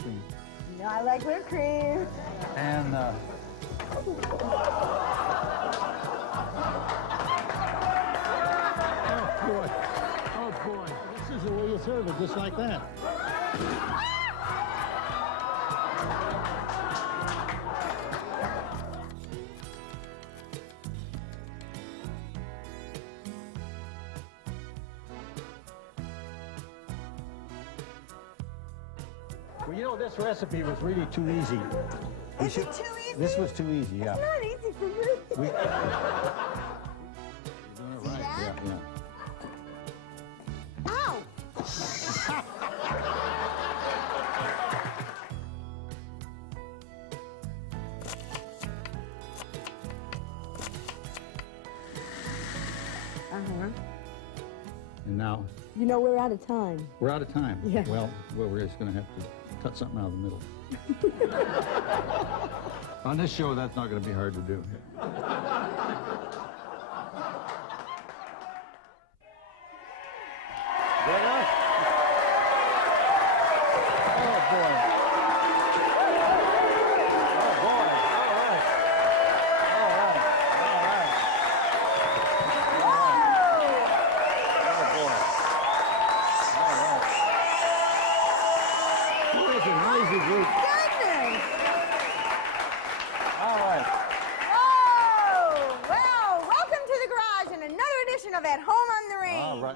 cream. No, I like whipped cream. And oh boy, this is the way you serve it, just like that. Well, you know, this recipe was really too easy. Is it too easy? This was too easy, yeah. It's not easy for me. You're doing it right, that? yeah. Ow! And now, You know, we're out of time. we're out of time. Yeah. Well, we're just going to have to cut something out of the middle. On this show, that's not going to be hard to do.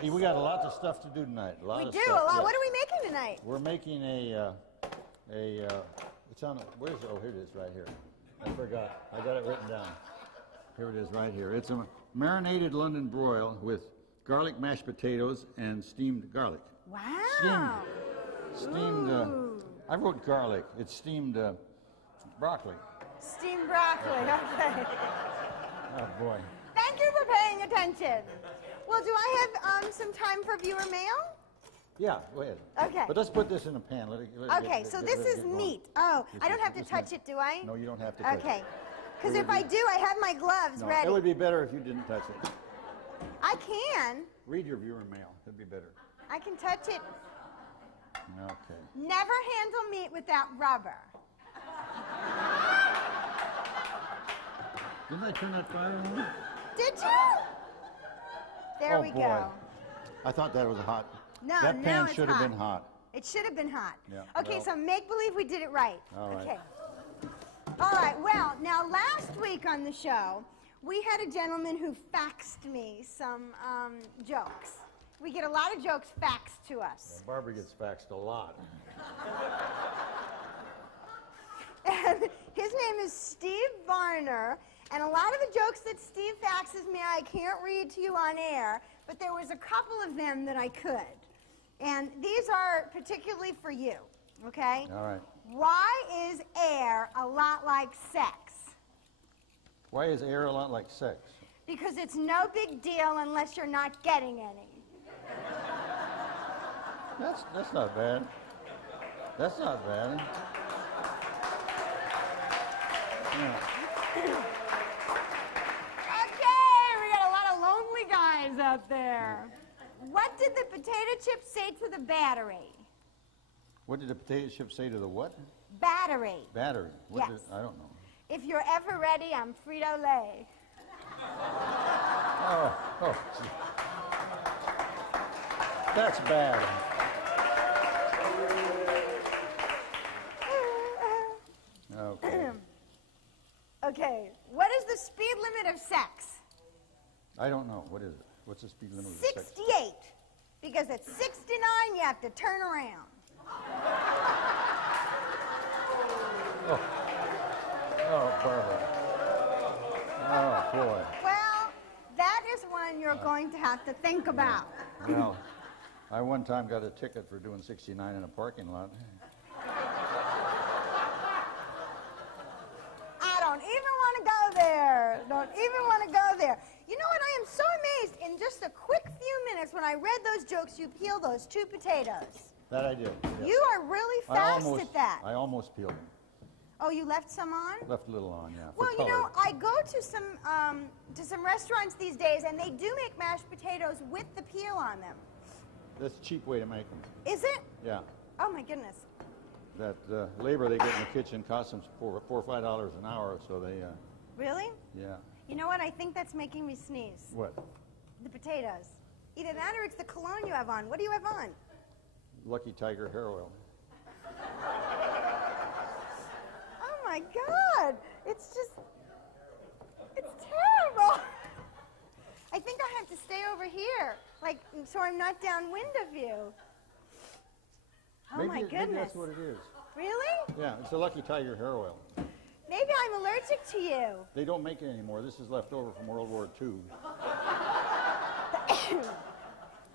We got a lot of stuff to do tonight. A lot We of do stuff. a lot. Yeah. What are we making tonight? We're making it's on, where's, oh, here it is, right here. I forgot. I got it written down. Here it is, right here. It's a marinated London broil with garlic mashed potatoes and steamed garlic. Wow. Steamed, I wrote garlic. It's steamed broccoli. Steamed broccoli, okay. Oh, boy. Thank you for paying attention. Well, do I have some time for viewer mail? Yeah, go ahead. Okay. But let's put this in a pan. Let it Okay, so this is meat. Oh, I don't have to touch it, do I? No, you don't have to touch it. Okay. Because if I do, I have my gloves ready. It would be better if you didn't touch it. I can. Read your viewer mail. It'd be better. I can touch it. Okay. Never handle meat without rubber. Didn't I turn that fire on? Did you? There we boy. go. I thought that was hot. No, that now pan it's should have hot. been hot. It should have been hot. Yeah, Okay, well. so make believe we did it right. All right. Okay. All right, well, now last week on the show, we had a gentleman who faxed me some jokes. We get a lot of jokes faxed to us. Barbara gets faxed a lot. And his name is Steve Varner, and a lot of the jokes that Steve faxes me, I can't read to you on air, but there was a couple of them that I could. And these are particularly for you, okay? All right. Why is air a lot like sex? Why is air a lot like sex? Because it's no big deal unless you're not getting any. That's not bad. That's not bad. Yeah. Okay, we got a lot of lonely guys out there. What did the potato chip say to the battery? What did the potato chip say to the what? Battery. Battery. Yes. I don't know. If you're ever ready, I'm Frito-Lay. Oh, gee. That's bad. Okay. Okay, what is the speed limit of sex? I don't know. What is it? What's the speed limit of sex? 68. Because at 69, you have to turn around. Oh, Barbara. Oh, boy. Well, that is one you're going to have to think about. Well, I one time got a ticket for doing 69 in a parking lot. I don't even want to go there. Don't even want to go there. You know what? I am so amazed. In just a quick few minutes, when I read those jokes, you peeled those 2 potatoes. That I did. Yes. You are really fast at that. I almost peeled them. Oh, you left some on? Left a little on, yeah. Well, for you know, color. I go to some restaurants these days, and they do make mashed potatoes with the peel on them. That's a cheap way to make them. Is it? Yeah. Oh my goodness. that labor they get in the kitchen costs them $4 or $5 an hour, so they, Really? yeah. You know what? I think that's making me sneeze. What? The potatoes. Either that or it's the cologne you have on. What do you have on? Lucky Tiger hair oil. Oh my God! It's terrible. I think I have to stay over here, like, so I'm not downwind of you. Oh my goodness. Maybe that's what it is. Really? Yeah, it's the Lucky Tiger hair oil. Maybe I'm allergic to you. They don't make it anymore. This is left over from World War II.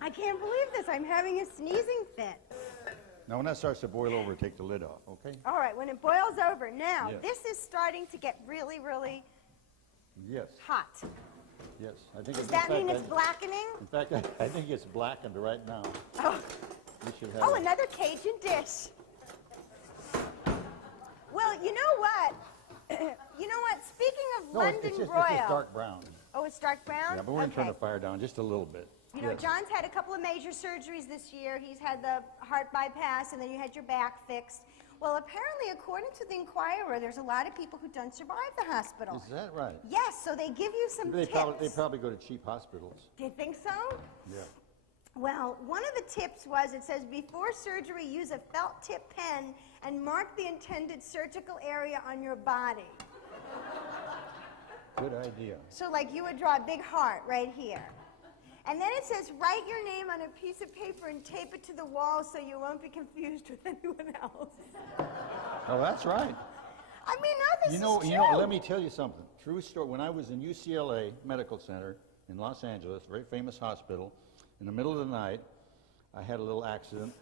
I can't believe this. I'm having a sneezing fit. Now, when that starts to boil over, take the lid off, okay? All right, when it boils over. Now, Yes. this is starting to get really, really Yes, hot. yes. I think Does that mean it's blackening? In fact, I think it's blackened right now. Oh, We should have oh, another Cajun dish. Well, you know what? You know what? Speaking of London it's broil. just dark brown. Oh, it's dark brown? Yeah, but we're going to turn Okay. the fire down just a little bit. You know, Yes. John's had a couple of major surgeries this year. He's had the heart bypass, and then you had your back fixed. Well, apparently, according to the Inquirer, there's a lot of people who don't survive the hospital. Is that right? Yes, so they give you some They tips. they probably go to cheap hospitals. Do you think so? Yeah. Well, one of the tips was, it says, before surgery, use a felt tip pen and mark the intended surgical area on your body. Good idea. So, like, you would draw a big heart right here. And then it says, write your name on a piece of paper and tape it to the wall so you won't be confused with anyone else. Oh, that's right. I mean, no, this is true. You know, let me tell you something. True story. When I was in UCLA Medical Center in Los Angeles, very famous hospital, in the middle of the night, I had a little accident.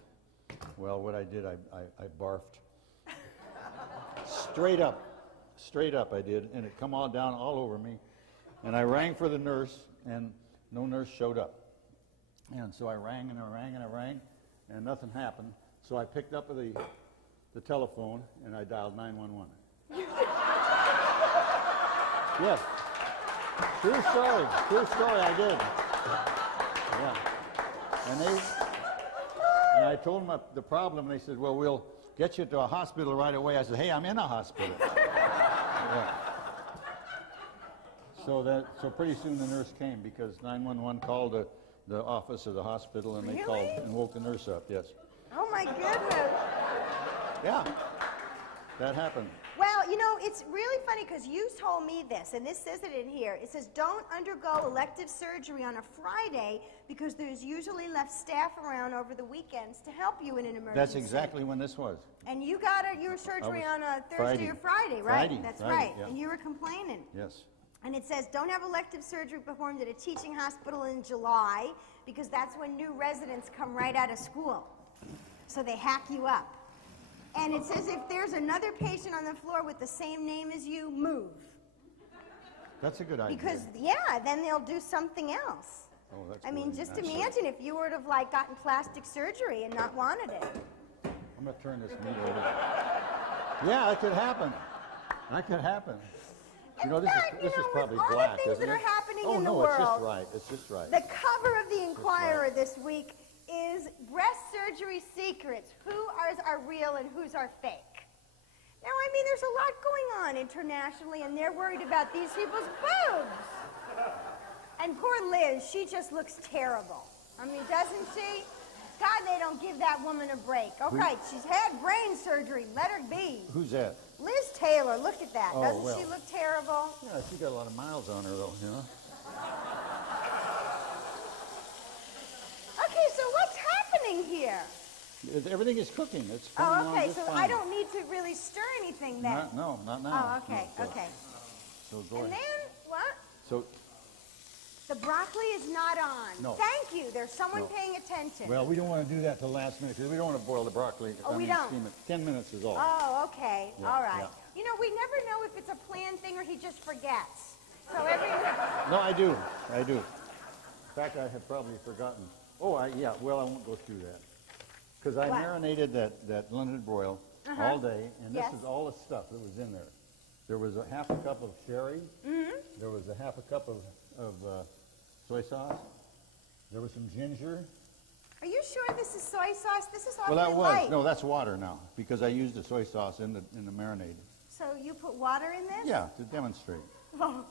Well, what I did, I barfed. Straight up I did, and it come all down all over me. And I rang for the nurse, and no nurse showed up. And so I rang and I rang and I rang, and nothing happened. So I picked up the telephone, and I dialed 911. Yes. True story, I did. Yeah. And I told them the problem, and they said, well, we'll get you to a hospital right away. I said, hey, I'm in a hospital. Yeah. So pretty soon the nurse came, because 911 called the office of the hospital, and they called and woke the nurse up, yes. Oh, my goodness. Yeah, that happened. Well, you know, it's really funny because you told me this, and this says it in here. It says, don't undergo elective surgery on a Friday because there's usually left staff around over the weekends to help you in an emergency. That's exactly when this was. And you got your surgery on a Thursday or Friday, right? Friday, That's Friday, right. yeah. And you were complaining. Yes. And it says, don't have elective surgery performed at a teaching hospital in July because that's when new residents come right out of school. So they hack you up. And it says if there's another patient on the floor with the same name as you, move. That's a good idea. Because, yeah, then they'll do something else. Oh, that's I mean, brilliant, just actually. imagine if you would have, like, gotten plastic surgery and not wanted it. I'm going to turn this meat over. Yeah, that could happen. That could happen. You know, this is probably with all black, the things isn't that it? are happening Oh, in the no, world, it's just right. It's just right. the cover of the Inquirer this week is breast surgery secrets. Who are real and who's are fake? Now, I mean, there's a lot going on internationally, and they're worried about these people's boobs. And poor Liz, she just looks terrible. I mean, doesn't she? God, they don't give that woman a break. Okay, she's had brain surgery. Let her be. Who's that? Liz Taylor, look at that. Oh, Doesn't well. she look terrible? Yeah, she got a lot of miles on her, though, you know? Okay, so what's happening here? Everything is cooking. It's going Oh, on okay, just so fine. I don't need to really stir anything then. No, not now. Oh, okay, No, okay. So go And ahead. then, what? So, The broccoli is not on. No. Thank you. There's someone No. paying attention. well, we don't want to do that till the last minute, because we don't want to boil the broccoli. Oh, we don't? Steam it. 10 minutes is all. Oh, okay. Yeah, All right. yeah. You know, we never know if it's a planned thing or he just forgets. So every... No, I do. In fact, I have probably forgotten. Oh, yeah, well, I won't go through that. Because I What? marinated that London broil all day, and this Yes. is all the stuff that was in there. There was a half a cup of sherry. There was a half a cup of soy sauce. There was some ginger. Are you sure this is soy sauce? This is awfully Well, that was. light. No, that's water now, because I used the soy sauce in the marinade. So you put water in this? Yeah, to demonstrate. Oh.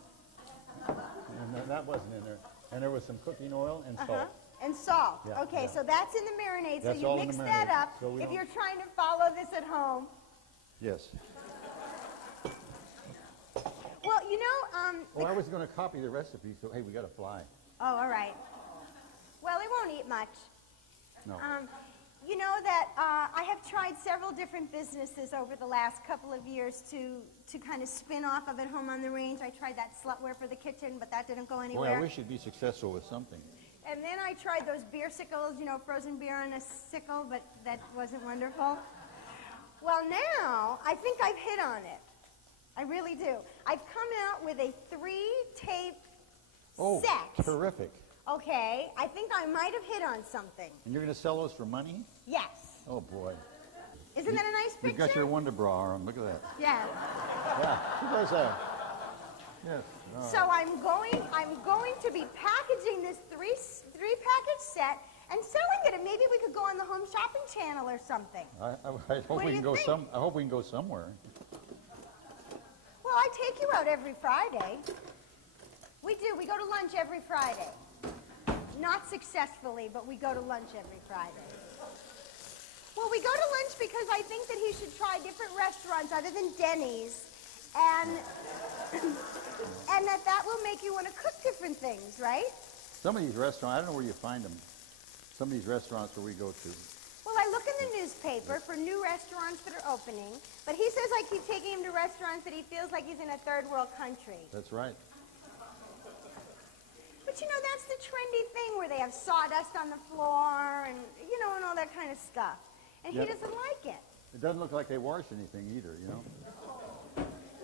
And that wasn't in there. And there was some cooking oil and salt. And salt. Yeah, Okay, yeah. so that's in the marinade. That's so all you in the mix that marinade. up. So we if don't- you're trying to follow this at home. Yes. Well, you know, Oh, I was going to copy the recipe, so hey, we got to fly. oh, all right. Well, it won't eat much. No. You know that I have tried several different businesses over the last couple of years to kind of spin off of At Home on the Range. I tried that slutware for the kitchen, but that didn't go Boy, anywhere. I wish you'd be successful with something. And then I tried those beer sickles, you know, frozen beer on a sickle, but that wasn't wonderful. Well, now I think I've hit on it. I really do. I've come out with a 3-tape Oh, set. terrific. Okay, I think I might have hit on something. And you're going to sell those for money? Yes. Oh, boy. Isn't that a nice picture? You've got your Wonder Bra on. Look at that. Yeah. Yeah, she does that. Yes. So I'm going to be packaging this three package set and selling it, and maybe we could go on the Home Shopping Channel or something. I hope What do we you can go think? I hope we can go somewhere. Well, I take you out every Friday. We do. We go to lunch every Friday. Not successfully, but we go to lunch every Friday. Well, we go to lunch because I think that he should try different restaurants other than Denny's, and that will make you want to cook different things, right? Some of these restaurants, I don't know where you find them. Some of these restaurants where we go to. Well, I look in the newspaper for new restaurants that are opening, but he says I keep taking him to restaurants that he feels like he's in a third world country. That's right. But you know, that's the trendy thing where they have sawdust on the floor and, you know, and all that kind of stuff. And Yep. he doesn't like it. It doesn't look like they wash anything either, you know.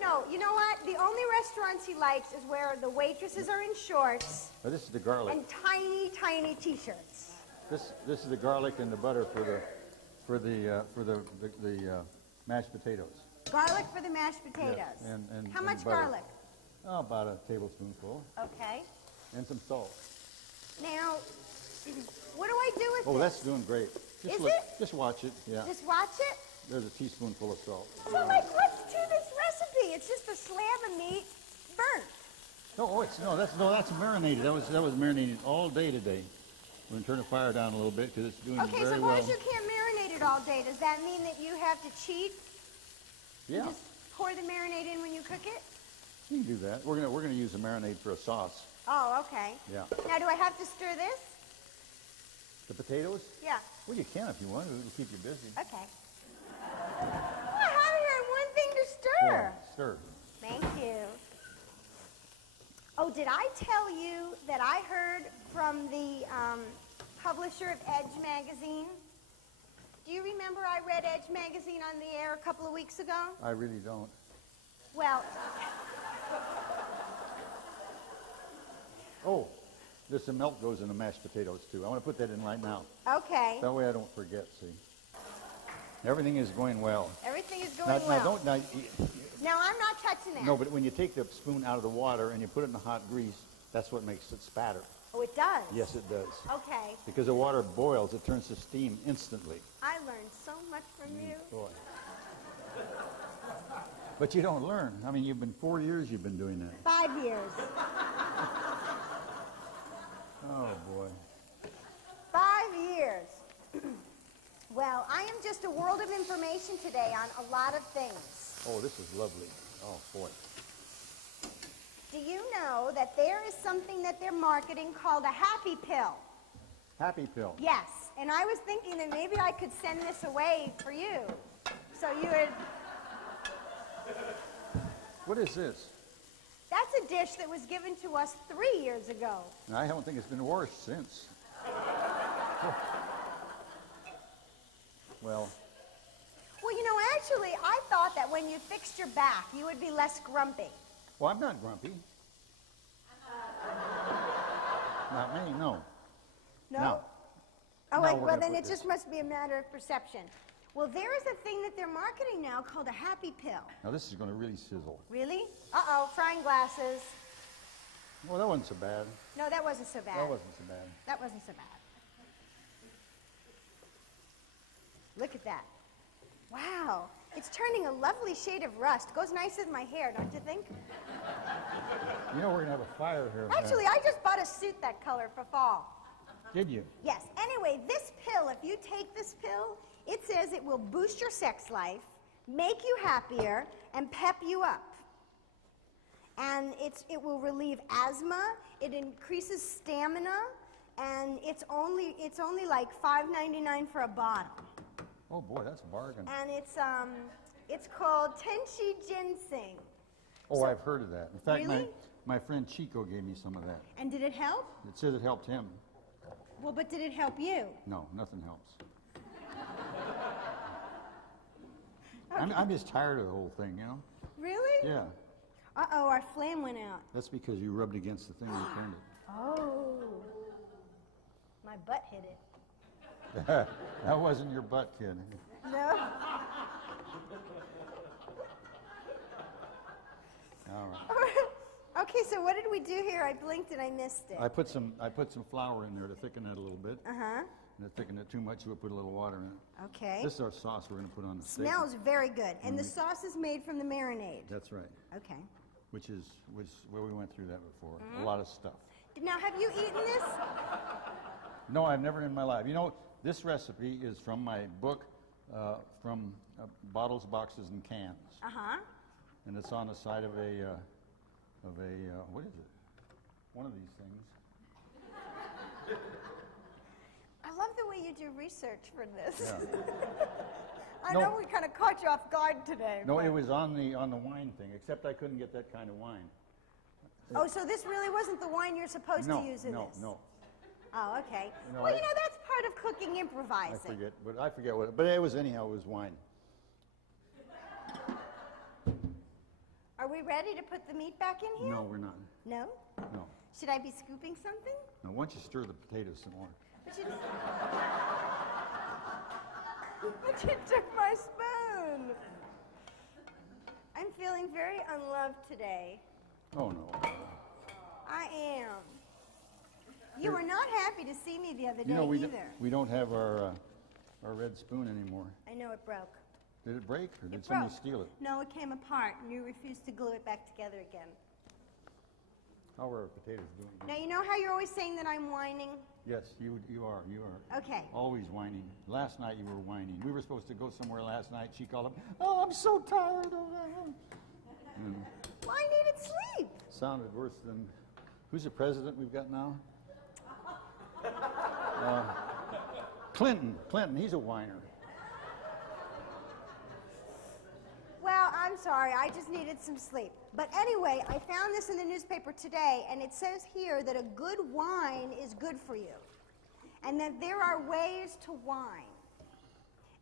No, you know what? The only restaurants he likes is where the waitresses are in shorts But this is the garlic. and tiny, tiny T-shirts. This is the garlic and the butter for the mashed potatoes. Garlic for the mashed potatoes. Yeah, and How much butter. garlic? Oh, about a tablespoonful. Okay. And some salt. Now, what do I do with Oh, this? that's doing great. Just Is look, it? Just watch it. Yeah. Just watch it? There's a teaspoonful of salt. So, like, what's to this recipe? It's just a slab of meat burnt. That's marinated. That was marinated all day today. We're gonna turn the fire down a little bit because it's doing Okay, very suppose well. you can't marinate it all day. Does that mean that you have to cheat? Yeah, Just pour the marinade in when you cook it? you can do that. We're gonna use the marinade for a sauce. Oh, okay. Yeah. Now, do I have to stir this? The potatoes? Yeah. Well, you can if you want. It'll keep you busy. Okay. Oh, I have here one thing to stir. Yeah, stir. Thank you. Oh, did I tell you that I heard from the publisher of Edge magazine? Do you remember I read Edge magazine on the air a couple of weeks ago? I really don't. Well, Oh, there's some milk goes in the mashed potatoes too. I want to put that in right now. okay. That way I don't forget. See, everything is going well. Everything is going Now, well. now, I'm not touching that. no, but when you take the spoon out of the water and you put it in the hot grease, that's what makes it spatter. Oh, it does? Yes, it does. Okay. Because the water boils, it turns to steam instantly. I learned so much from you. Boy. But you don't learn. I mean, you've been 4 years you've been doing that. 5 years. Oh, boy. 5 years. Well, I am just a world of information today on a lot of things. Oh, this is lovely. Oh, boy. Do you know that there is something that they're marketing called a happy pill? Happy pill. Yes, and I was thinking that maybe I could send this away for you. So you would... What is this? That's a dish that was given to us 3 years ago. I don't think it's been worse since. Well, Well, you know, actually, I thought that when you fixed your back, you would be less grumpy. well, I'm not grumpy. Not me, no. No? No. Oh, No, wait, we're well, gonna then put it this- just must be a matter of perception. Well, there is a thing that they're marketing now called a happy pill. Now, this is going to really sizzle. Really? Uh-oh, frying glasses. Well, that wasn't so bad. No, that wasn't so bad. That wasn't so bad. That wasn't so bad. Look at that. Wow. It's turning a lovely shade of rust. Goes nice with my hair, don't you think? You know we're going to have a fire here. Actually, I just bought a suit that color for fall. Did you? Yes. Anyway, this pill, if you take this pill, it says it will boost your sex life, make you happier, and pep you up. And it will relieve asthma, it increases stamina, and it's only like $5.99 for a bottle. Oh boy, that's a bargain. And it's called Tenchi Ginseng. Oh, so, I've heard of that. In fact, really? my friend Chico gave me some of that. And did it help? It said it helped him. Well, but did it help you? No, nothing helps. Okay. I'm just tired of the whole thing, you know? Really? Yeah. Uh-oh, our flame went out. That's because you rubbed against the thing and you turned it. Oh. My butt hit it. That wasn't your butt, kid. No? All right. Okay, so what did we do here? I blinked and I missed it. I put some flour in there to thicken it a little bit. Uh-huh. And to thicken it too much, we'll put a little water in it. Okay. This is our sauce we're going to put on the steak. Smells very good. And the sauce is made from the marinade. That's right. Okay. Which where we went through that before. A lot of stuff. Now, have you eaten this? No, I've never in my life. You know, this recipe is from my book, from Bottles, Boxes, and Cans. Uh-huh. And it's on the side of a what is it? One of these things. I love the way you do research for this. Yeah. I know we kind of caught you off guard today. No, it was on the wine thing, except I couldn't get that kind of wine. Oh, so this really wasn't the wine you're supposed to use in this? No. Oh, okay. You know, well, that's part of cooking improvising. I forget what, but it was anyhow, it was wine. Are we ready to put the meat back in here? No, we're not. No? No. Should I be scooping something? Now, why don't you stir the potatoes some more? But you took my spoon. I'm feeling very unloved today. Oh, no. I am. You were not happy to see me the other day either. We don't have our red spoon anymore. I know it broke. Did it break, or did It somebody broke. steal it? No, it came apart, and you refused to glue it back together again. How are our potatoes doing? Now, you know how you're always saying that I'm whining? Yes, you are. Okay. Always whining. Last night you were whining. We were supposed to go somewhere last night. She called up, oh, I'm so tired of that. Well, I needed sleep. Sounded worse than, who's the president we've got now? Clinton, he's a whiner. Well, I'm sorry, I just needed some sleep. But anyway, I found this in the newspaper today, and it says here that a good wine is good for you, and that there are ways to wine.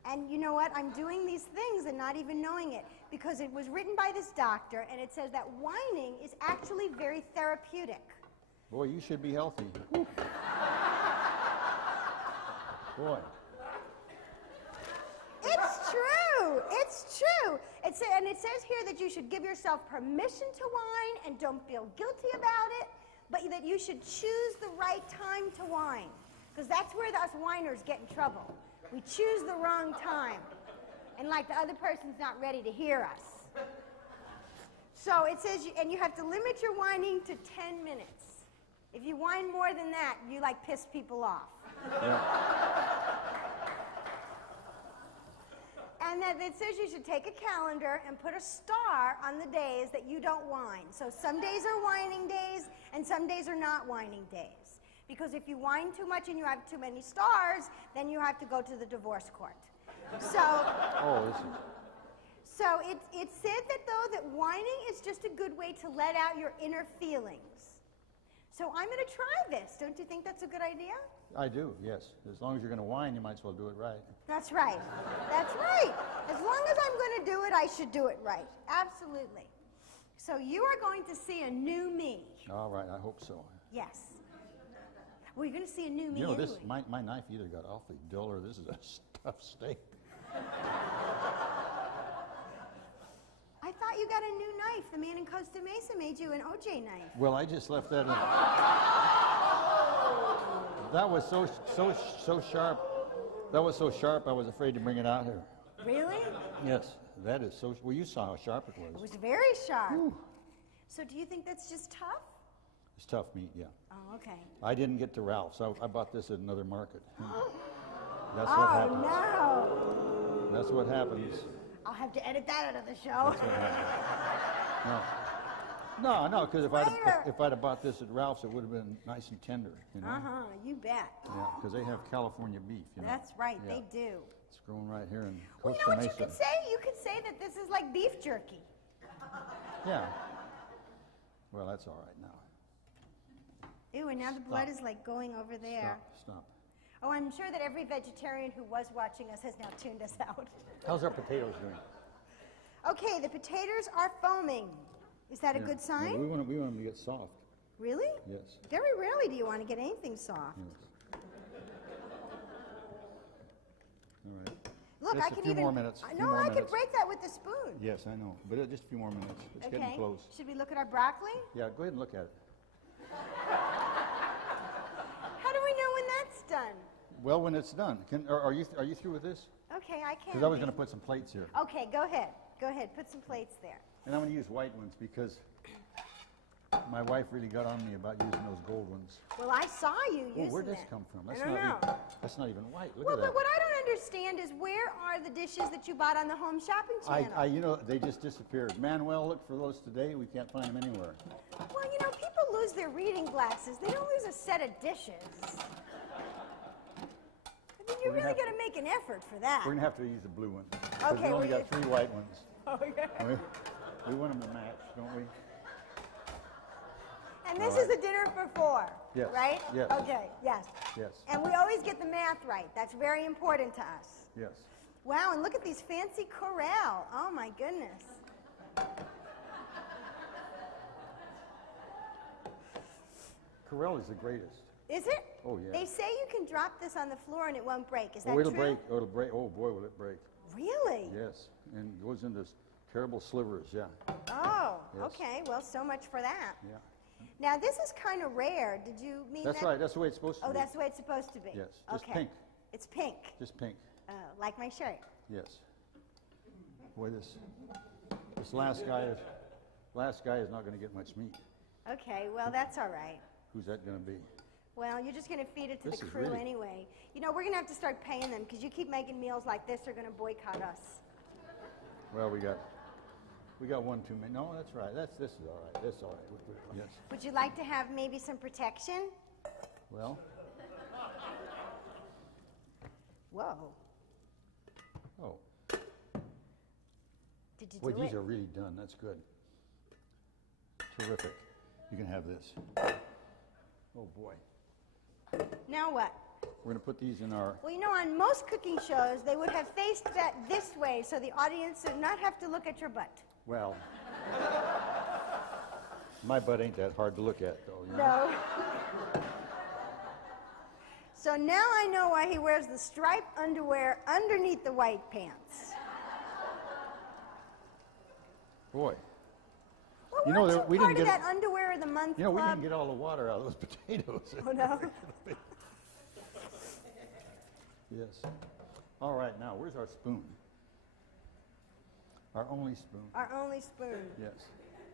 And you know what? I'm doing these things and not even knowing it, because it was written by this doctor, and it says that whining is actually very therapeutic. Boy, you should be healthy. Boy. It's true. It's true. And it says here that you should give yourself permission to whine and don't feel guilty about it, but that you should choose the right time to whine, because that's where us whiners get in trouble. We choose the wrong time, and like the other person's not ready to hear us. So it says, and you have to limit your whining to 10 minutes. If you whine more than that, you like piss people off. Yeah. And then it says you should take a calendar and put a star on the days that you don't whine. So some days are whining days, and some days are not whining days. Because if you whine too much and you have too many stars, then you have to go to the divorce court. So, so it said that, though, that whining is just a good way to let out your inner feelings. So I'm going to try this. Don't you think that's a good idea? I do, yes. As long as you're going to whine, you might as well do it right. That's right. That's right. As long as I'm going to do it, I should do it right. Absolutely. So you are going to see a new me. All right, I hope so. Yes. Well, you're going to see a new me You know, anyway. this, my knife either got awfully dull or this is a stuffed steak. I thought you got a new knife. The man in Costa Mesa made you an OJ knife. Well, I just left that in. That was so sharp. That was so sharp, I was afraid to bring it out here. Really? Yes, that is so. Well, you saw how sharp it was. It was very sharp. Whew. So do you think that's just tough? It's tough meat, yeah. Oh, okay. I didn't get to Ralph's. I bought this at another market. That's what happens. Oh, no. That's what happens. I'll have to edit that out of the show. That's what happens. No, because if I'd have bought this at Ralph's, it would have been nice and tender, you know. You bet. Yeah, because they have California beef, you know. That's right, Yeah. they do. It's grown right here in Well, you Costa know what Mesa. you could say? You could say that this is like beef jerky. Yeah. Well, that's all right now. Ew, and now the blood is like going over there. Stop. Oh, I'm sure that every vegetarian who was watching us has now tuned us out. How's our potatoes doing? Okay, the potatoes are foaming. Is that a good sign? Yeah, we want them to get soft. Really? Yes. Very rarely do you want to get anything soft. Yes. All right. Look, Just I a can few even. more minutes. No, I could break that with the spoon. Yes, I know. But just a few more minutes. It's Okay. getting close. Should we look at our broccoli? Yeah, go ahead and look at it. How do we know when that's done? Well, when it's done. Are you through with this? Okay, I can. Because I was going to put some plates here. Okay, go ahead. Go ahead. Put some plates there. And I'm going to use white ones because my wife really got on me about using those gold ones. Well, I saw you using Where'd this it. come from? I don't know. That's not even white. Look Well, at that. but what I don't understand is where are the dishes that you bought on the home shopping channel? You know, they just disappeared. Manuel looked for those today. We can't find them anywhere. Well, you know, people lose their reading glasses. They don't lose a set of dishes. I mean, you really got to make an effort for that. We're going to have to use the blue ones. 'Cause Okay, we only well, got 3 white ones. Okay. We want them to match, don't we? And this All is a dinner for 4, Yes, right? yes. Okay, yes. Yes. And we always get the math right. That's very important to us. Yes. Wow, and look at these fancy corral. Oh, my goodness. Corel is the greatest. Is it? Oh, yeah. They say you can drop this on the floor and it won't break. Is that It'll true? break. It'll break. Oh, boy, will it break. Really? Yes. And it goes into terrible slivers, yeah. Oh, Yes. okay. Well, so much for that. Yeah. Now, this is kind of rare. Did you mean That's that? right. That's the way it's supposed to Oh, be. that's the way it's supposed to be. Yes, just okay. pink. It's pink, Just pink. like my shirt. Yes. Boy, this last guy is not going to get much meat. Okay, well, that's all right. Who's that going to be? Well, you're just going to feed it to This the is crew really- anyway. You know, we're going to have to start paying them because you keep making meals like this, they're going to boycott us. Well, we got one too many. No, that's right. This is all right. This is all right. Yes. Would you like to have maybe some protection? Well, Whoa. oh. Did you Boy, do these it? are really done. That's good. Terrific. You can have this. Oh, boy. Now what? We're going to put these in our... Well, you know, on most cooking shows, they would have faced that this way so the audience would not have to look at your butt. Well, my butt ain't that hard to look at, though. You know? No. So now I know why he wears the striped underwear underneath the white pants. Boy. Well, You know, weren't we you part didn't of get- that underwear of the month You know, we club? didn't get all the water out of those potatoes. Oh, no? Yes. All right, now, where's our spoon? Our only spoon. Our only spoon. Yes.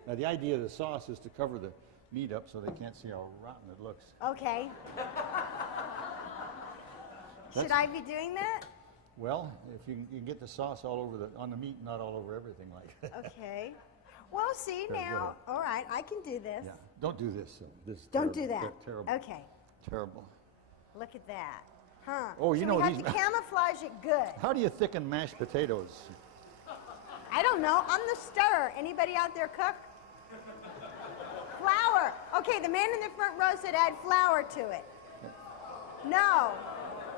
Now, the idea of the sauce is to cover the meat up so they can't see how rotten it looks. Okay. Should I be doing that? Well, if you can get the sauce all over on the meat, not all over everything like that. Okay. Well, see There, go now. ahead. All right, I can do this. Yeah. Don't do this. This is Don't terrible. do that. They're terrible. Okay. Terrible. Look at that. Huh. Oh, you so know we have these- to camouflage it good. How do you thicken mashed potatoes? I don't know. I'm the stirrer. Anybody out there cook? Flour. Okay, the man in the front row said add flour to it. No.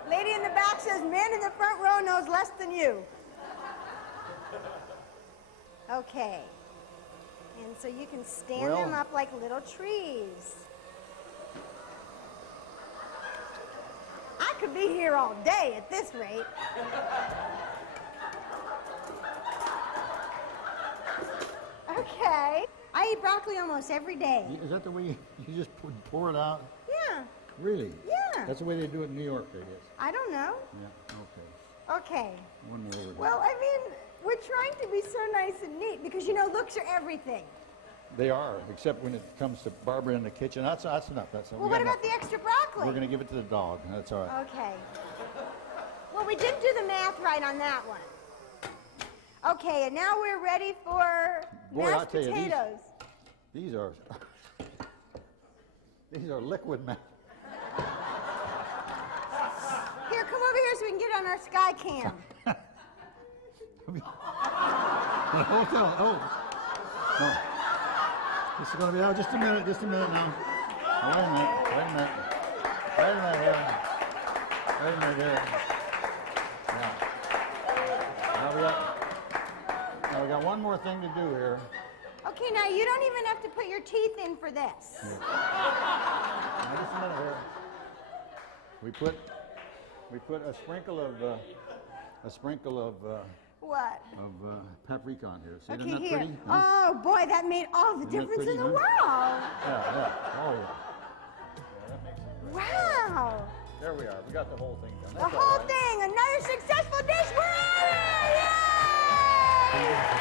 Lady in the back says man in the front row knows less than you. Okay. And so you can stand them up like little trees. I could be here all day at this rate. Okay. I eat broccoli almost every day. Is that the way you just pour it out? Yeah. Really? Yeah. That's the way they do it in New York, I guess. I don't know. Yeah, okay. Okay. One more over here. Well, I mean, we're trying to be so nice and neat because, you know, looks are everything. They are, except when it comes to Barbara in the kitchen. That's enough. That's Well, what about the extra broccoli? We're going to give it to the dog. That's all right. Okay. Well, we didn't do the math right on that one. Okay, and now we're ready for mashed potatoes. These are liquid mashed. Here, come over here so we can get on our sky cam. Oh, no. This is going to be out just a minute now. Oh, wait a minute here. Yeah. Now we got one more thing to do here. Okay, now you don't even have to put your teeth in for this. Yeah. Now just a minute here. We put a sprinkle of What? paprika on here. See, Okay, isn't that here. pretty? Huh? Oh, boy, that made all the difference pretty, in the huh? world. Yeah. Oh, yeah. That makes it pretty. Wow. There we are. We got the whole thing done. The whole thing. Another successful dish. We're at it. Yay!